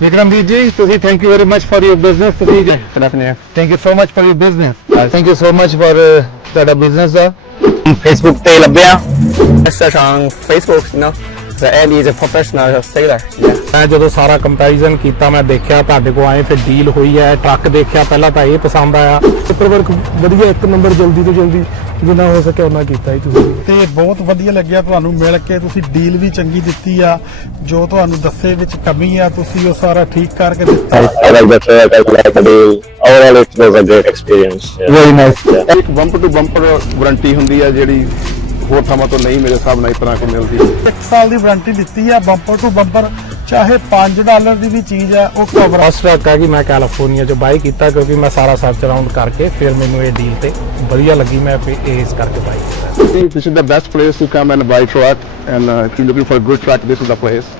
Vikramveer ji, ਤੁਸੀਂ thank you very much for your business. ਤੁਸੀਂ Good afternoon. thank you so much for your business. Thank you so much for ਤੁਹਾਡਾ business ਦਾ Facebook ਤੇ ਲੱਭਿਆ. Search on Facebook, you know. The Andy is a professional sailor. Yeah. ਮੈਂ ਜਦੋਂ ਸਾਰਾ comparison ਕੀਤਾ ਮੈਂ ਦੇਖਿਆ ਤੁਹਾਡੇ ਕੋਲ ਆਏ ਫਿਰ ਡੀਲ ਹੋਈ ਹੈ ਟਰੱਕ ਦੇਖਿਆ ਪਹਿਲਾਂ ਤਾਂ ਇਹ ਪਸੰਦ ਆਇਆ ਪੇਪਰ ਵਰਕ ਵਧੀਆ ਇੱਕ ਨੰਬਰ ਜਲਦੀ ਤੋਂ ਜਲਦੀ ਜਿੰਨਾ ਹੋ ਸਕੇ ਉਹਨਾਂ ਕੀਤਾ ਹੀ ਤੁਸੀਂ ਤੇ ਬਹੁਤ ਵਧੀਆ ਲੱਗਿਆ ਤੁਹਾਨੂੰ ਮਿਲ ਕੇ ਤੁਸੀਂ ਡੀਲ ਵੀ ਚੰਗੀ ਦਿੱਤੀ ਆ ਜੋ ਤੁਹਾਨੂੰ ਦੱਸੇ ਵਿੱਚ ਕਮੀ ਆ ਤੁਸੀਂ ਉਹ ਸਾਰਾ ਠੀਕ ਕਰਕੇ ਦਿੱਤਾ I like the truck, I like the deal. Overall, it was a great experience. Yeah. very nice. ਇੱਕ ਬੰਪਰ ਟੂ ਬੰਪਰ ਵਾਰੰਟੀ ਹੁੰਦੀ ਹੈ ਜਿਹੜੀ ਹੋਰ ਥਾਵਾਂ ਤੋਂ ਨਹੀਂ ਮੇਰੇ ਹਿਸਾਬ ਨਾਲ ਇਸ ਤਰ੍ਹਾਂ ਕੋਈ ਮਿਲਦੀ 1 ਸਾਲ ਦੀ ਵਾਰੰਟੀ ਦਿੱਤੀ ਆ ਬੰਪਰ ਟੂ ਬੰਪਰ ਚਾਹੇ $5 ਦੀ ਵੀ ਚੀਜ਼ ਆ ਉਹ ਕਵਰ ਫਸਟ ਟਰੱਕ ਹੈ ਕਿ ਮੈਂ ਕੈਲੀਫੋਰਨੀਆ ਚ ਬਾਈ ਕੀਤਾ ਕਿਉਂਕਿ ਮੈਂ ਸਾਰਾ ਸਰਚ ਅਰਾਊਂਡ ਕਰਕੇ ਫਿਰ ਮੈਨੂੰ ਇਹ ਡੀਲ ਤੇ ਵਧੀਆ ਲੱਗੀ ਮੈਂ ਇਸ ਕਰਕੇ ਬਾਈ ਕੀਤਾ I think this is the best place to come and buy truck and if you're looking for a good truck, this is the place.